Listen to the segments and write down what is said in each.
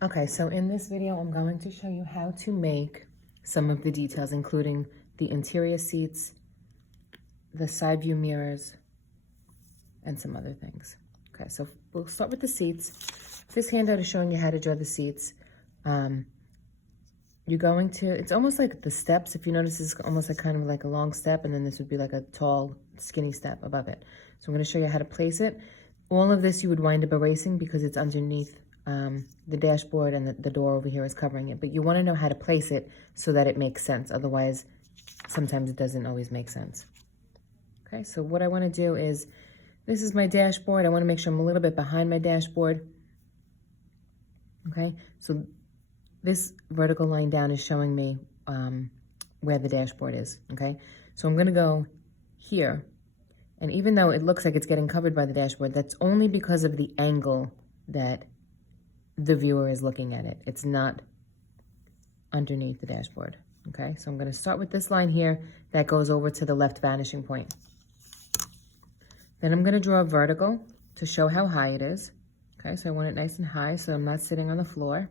Okay, so in this video, I'm going to show you how to make some of the details, including the interior seats, the side view mirrors, and some other things. Okay, so we'll start with the seats. This handout is showing you how to draw the seats. You're going to, it's almost like the steps. If you notice, it's almost like kind of like a long step, and then this would be like a tall, skinny step above it. So I'm going to show you how to place it. All of this you would wind up erasing because it's underneath the dashboard, and the door over here is covering it. But you want to know how to place it so that it makes sense. Otherwise, sometimes it doesn't always make sense. Okay, so what I want to do is, this is my dashboard. I want to make sure I'm a little bit behind my dashboard. Okay, so this vertical line down is showing me where the dashboard is, okay? So I'm gonna go here, and even though it looks like it's getting covered by the dashboard, that's only because of the angle that the viewer is looking at it. It's not underneath the dashboard, okay? So I'm gonna start with this line here that goes over to the left vanishing point. Then I'm gonna draw a vertical to show how high it is, okay? So I want it nice and high so I'm not sitting on the floor.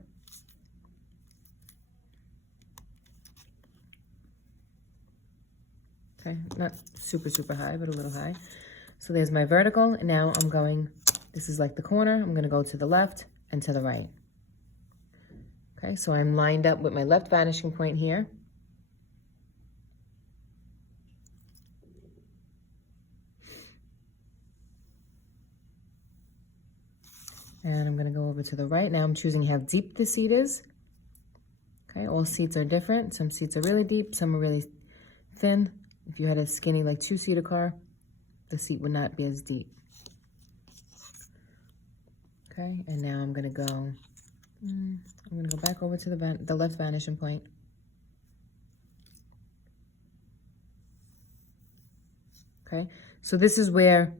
Okay, not super, super high, but a little high. So there's my vertical, and now I'm going, this is like the corner, I'm gonna go to the left and to the right. Okay, so I'm lined up with my left vanishing point here. And I'm gonna go over to the right. Now I'm choosing how deep the seat is. Okay, all seats are different. Some seats are really deep, some are really thin. If you had a skinny, like two-seater car, the seat would not be as deep. Okay, and now I'm gonna go back over to the left vanishing point. Okay, so this is where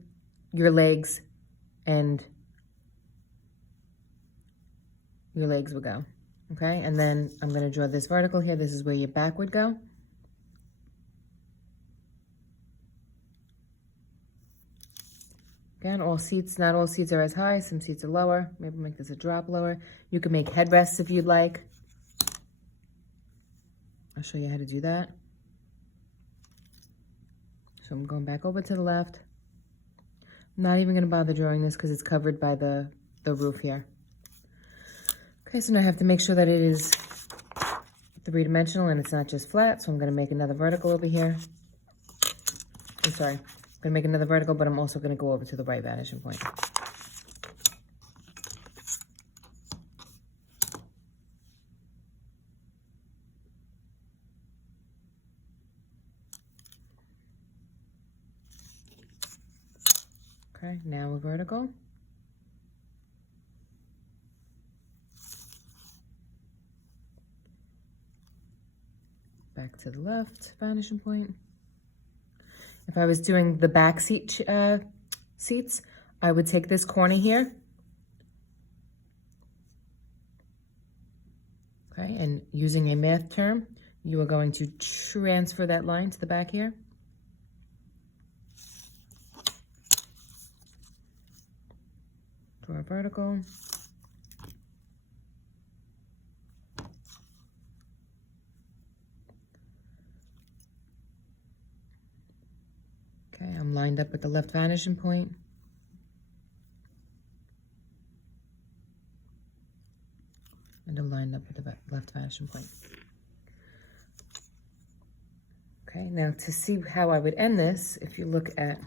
your legs and your legs would go. Okay, and then I'm gonna draw this vertical here. This is where your back would go. Again, all seats, not all seats are as high. Some seats are lower. Maybe make this a drop lower. You can make headrests if you'd like. I'll show you how to do that. So I'm going back over to the left. I'm not even gonna bother drawing this because it's covered by the roof here. Okay, so now I have to make sure that it is three-dimensional and it's not just flat. So I'm gonna make another vertical over here. I'm sorry, I'm gonna make another vertical, but I'm also gonna go over to the right vanishing point. Okay, now a vertical. Back to the left vanishing point. If I was doing the back seats, I would take this corner here. Okay, and using a math term, you are going to transfer that line to the back here. Draw a vertical. Okay, I'm lined up with the left vanishing point. And I'm lined up with the left vanishing point. Okay, now to see how I would end this, if you look at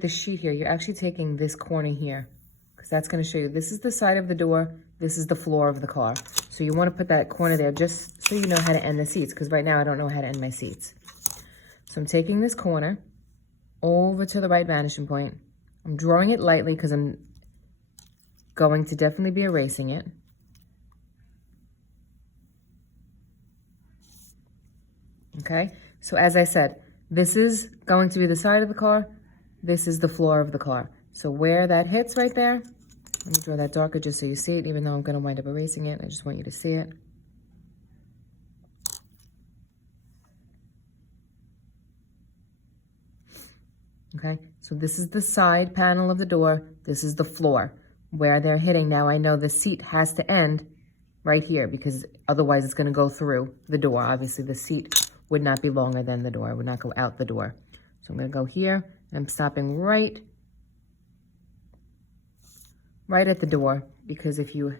the sheet here, you're actually taking this corner here, because that's going to show you this is the side of the door, this is the floor of the car. So you want to put that corner there just so you know how to end the seats, because right now I don't know how to end my seats. So I'm taking this corner over to the right vanishing point. I'm drawing it lightly because I'm going to definitely be erasing it. Okay, so as I said, this is going to be the side of the car. This is the floor of the car. So where that hits right there, let me draw that darker just so you see it, even though I'm going to wind up erasing it. I just want you to see it. Okay, so this is the side panel of the door. This is the floor. where they're hitting. Now I know the seat has to end right here because otherwise it's going to go through the door. Obviously the seat would not be longer than the door, it would not go out the door. So I'm going to go here and I'm stopping right at the door, because if you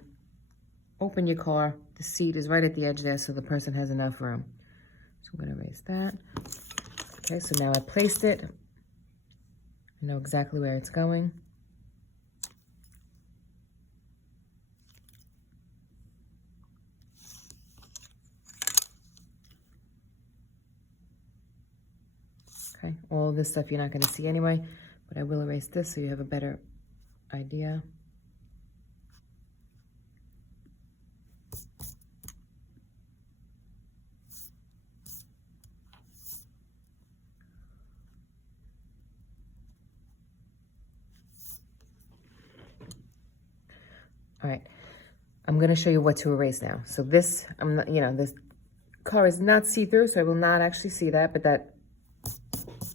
open your car, the seat is right at the edge there, so the person has enough room. So I'm going to erase that. Okay, so now I placed it. I know exactly where it's going. Okay, all of this stuff you're not going to see anyway, but I will erase this so you have a better idea. All right, I'm going to show you what to erase now. So this, I'm not, this car is not see-through, so I will not actually see that, but that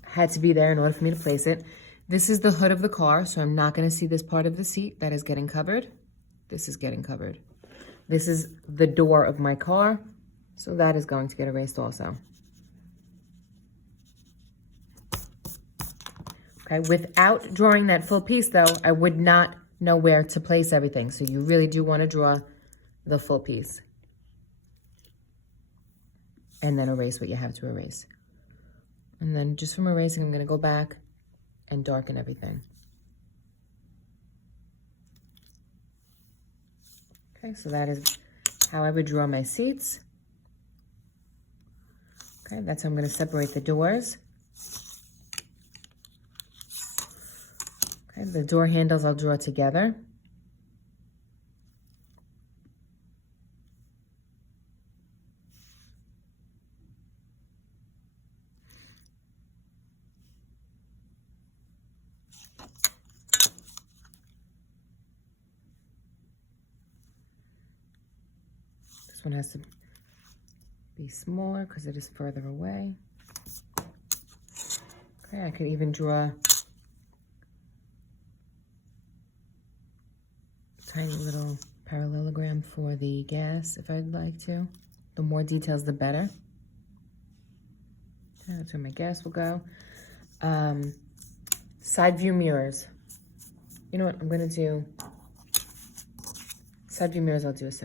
had to be there in order for me to place it. This is the hood of the car, so I'm not going to see this part of the seat that is getting covered. This is getting covered. This is the door of my car, so that is going to get erased also. Okay, without drawing that full piece though, I would not know where to place everything. So you really do want to draw the full piece. And then erase what you have to erase. And then just from erasing, I'm going to go back and darken everything. Okay, so that is how I would draw my seats. Okay, that's how I'm going to separate the doors. Okay, the door handles I'll draw together. This one has to be smaller because it is further away. Okay, I could even draw tiny little parallelogram for the gas if I'd like to. The more details, the better. Okay, that's where my gas will go. Side view mirrors. You know what, I'm gonna do, side view mirrors I'll do a